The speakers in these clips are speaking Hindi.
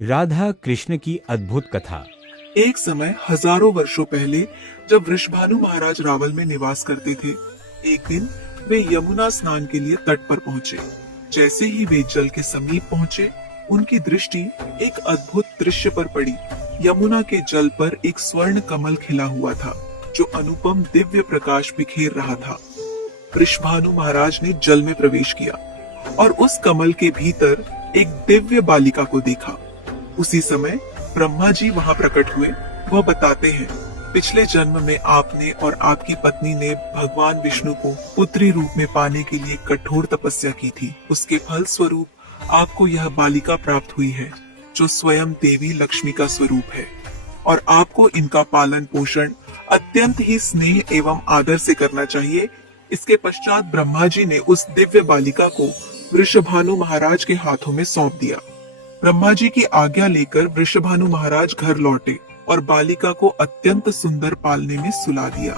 राधा कृष्ण की अद्भुत कथा। एक समय हजारों वर्षों पहले जब वृषभानु महाराज रावल में निवास करते थे, एक दिन वे यमुना स्नान के लिए तट पर पहुंचे। जैसे ही वे जल के समीप पहुंचे, उनकी दृष्टि एक अद्भुत दृश्य पर पड़ी। यमुना के जल पर एक स्वर्ण कमल खिला हुआ था, जो अनुपम दिव्य प्रकाश बिखेर रहा था। वृषभानु महाराज ने जल में प्रवेश किया और उस कमल के भीतर एक दिव्य बालिका को देखा। उसी समय ब्रह्मा जी वहां प्रकट हुए। वह बताते हैं, पिछले जन्म में आपने और आपकी पत्नी ने भगवान विष्णु को पुत्री रूप में पाने के लिए कठोर तपस्या की थी। उसके फल स्वरूप आपको यह बालिका प्राप्त हुई है, जो स्वयं देवी लक्ष्मी का स्वरूप है, और आपको इनका पालन पोषण अत्यंत ही स्नेह एवं आदर से करना चाहिए। इसके पश्चात ब्रह्मा जी ने उस दिव्य बालिका को वृषभानु महाराज के हाथों में सौंप दिया। ब्रह्मा जी की आज्ञा लेकर वृषभानु महाराज घर लौटे और बालिका को अत्यंत सुंदर पालने में सुला दिया।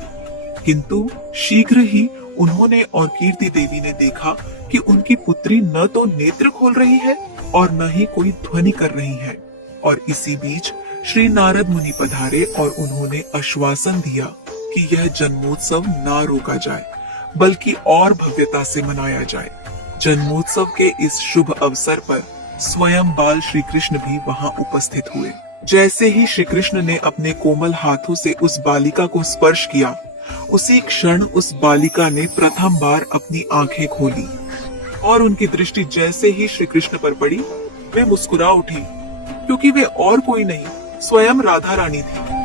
किंतु शीघ्र ही उन्होंने और कीर्ति देवी ने देखा कि उनकी पुत्री न तो नेत्र खोल रही है और न ही कोई ध्वनि कर रही है। और इसी बीच श्री नारद मुनि पधारे और उन्होंने आश्वासन दिया कि यह जन्मोत्सव ना रोका जाए, बल्कि और भव्यता से मनाया जाए। जन्मोत्सव के इस शुभ अवसर पर स्वयं बाल श्री कृष्ण भी वहां उपस्थित हुए। जैसे ही श्री कृष्ण ने अपने कोमल हाथों से उस बालिका को स्पर्श किया, उसी क्षण उस बालिका ने प्रथम बार अपनी आंखें खोली और उनकी दृष्टि जैसे ही श्री कृष्ण पर पड़ी, वे मुस्कुरा उठी, क्योंकि वे और कोई नहीं, स्वयं राधा रानी थी।